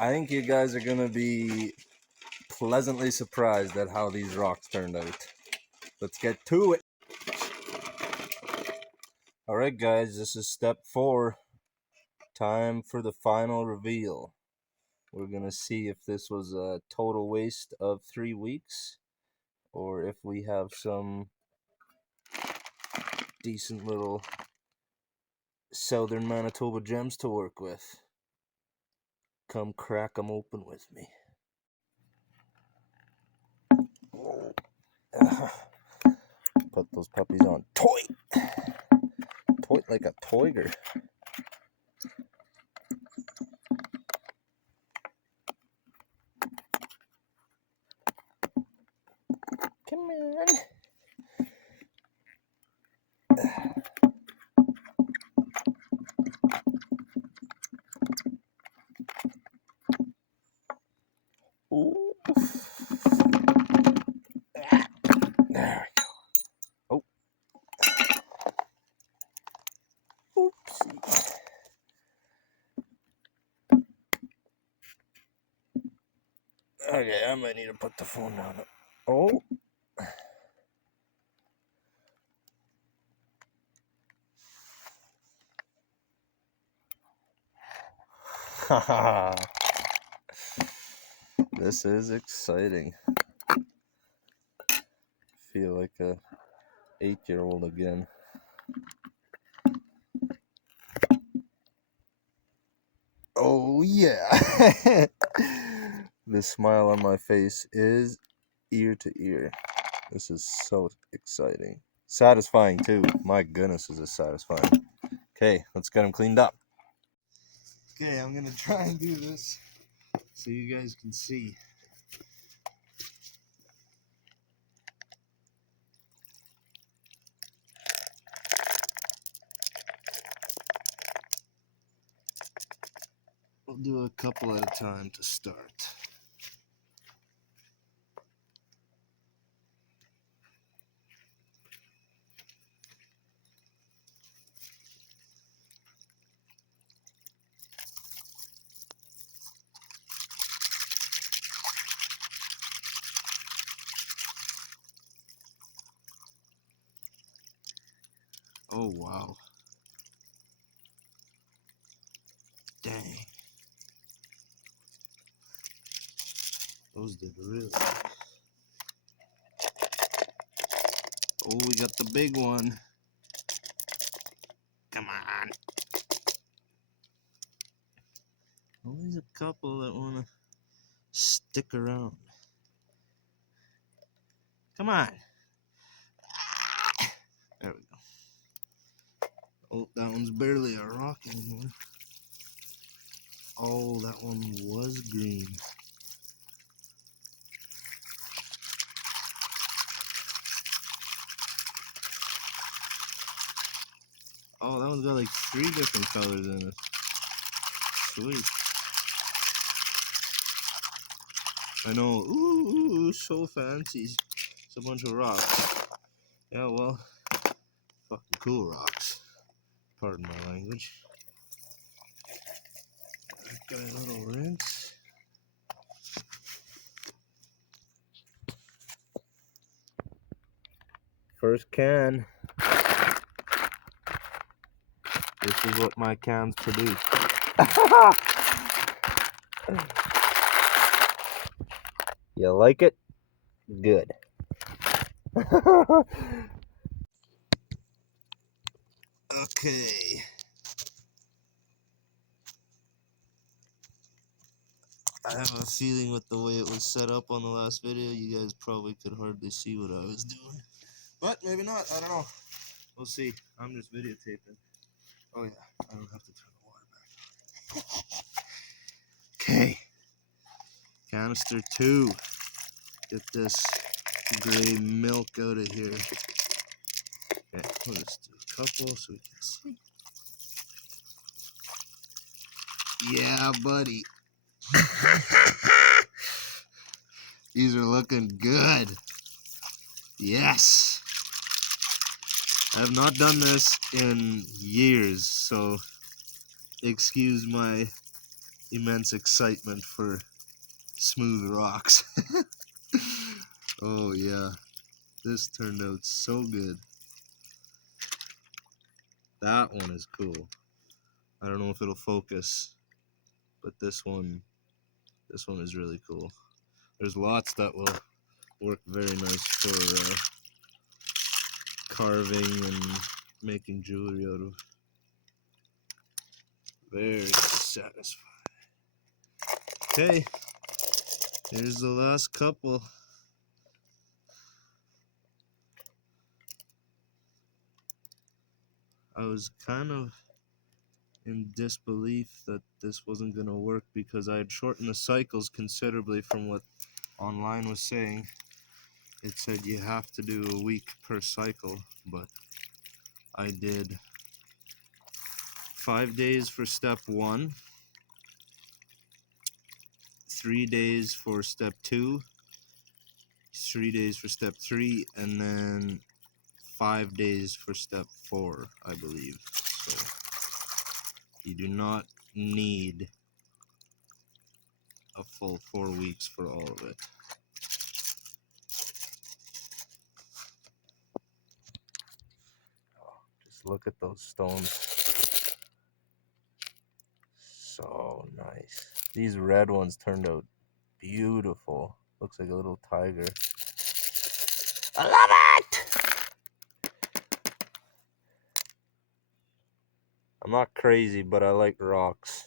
I think you guys are gonna be pleasantly surprised at how these rocks turned out. Let's get to it. Alright guys, this is step 4. Time for the final reveal. We're gonna see if this was a total waste of 3 weeks, or if we have some decent little southern Manitoba gems to work with. Come crack them open with me. Put those puppies on toy like a toiger. Come on. Ooh. There we go. Oh. Oopsie. Okay, I might need to put the phone down. Oh. Haha. This is exciting. Feel like a 8-year-old again. Oh yeah. The smile on my face is ear to ear. This is so exciting. Satisfying too. My goodness, is this satisfying. Okay, let's get them cleaned up. Okay, I'm gonna try and do this so you guys can see. We'll do a couple at a time to start. Oh wow. Dang. Those did really. Oh, we got the big one. Come on. Always a couple that want to stick around. Come on. There we go. Oh, that one's barely a rock anymore. Oh, that one was green. Oh, that one's got like 3 different colors in it. Sweet. I know. Ooh, so fancy. It's a bunch of rocks. Yeah, well, fucking cool rocks. Pardon my language. Got a little rinse. First can. This is what my cans produce. You like it? Good. Okay. I have a feeling with the way it was set up on the last video, you guys probably could hardly see what I was doing. But maybe not, I don't know. We'll see. I'm just videotaping. Oh yeah, I don't have to turn the water back on. Okay. Canister 2. Get this gray milk out of here. Okay, we'll just do a couple so we can see. Yeah, buddy. These are looking good. Yes. I have not done this in years, so excuse my immense excitement for smooth rocks. Oh yeah, this turned out so good. That one is cool. I don't know if it'll focus, but this one is really cool. There's lots that will work very nice for carving and making jewelry out of. Very satisfying. Okay, here's the last couple. I was kind of in disbelief that this wasn't going to work because I had shortened the cycles considerably from what online was saying. It said you have to do a week per cycle, but I did 5 days for step 1, 3 days for step 2, 3 days for step 3, and then 5 days for step 4, I believe. So you do not need a full 4 weeks for all of it. Just look at those stones. So nice. These red ones turned out beautiful. Looks like a little tiger. I love it! I'm not crazy, but I like rocks.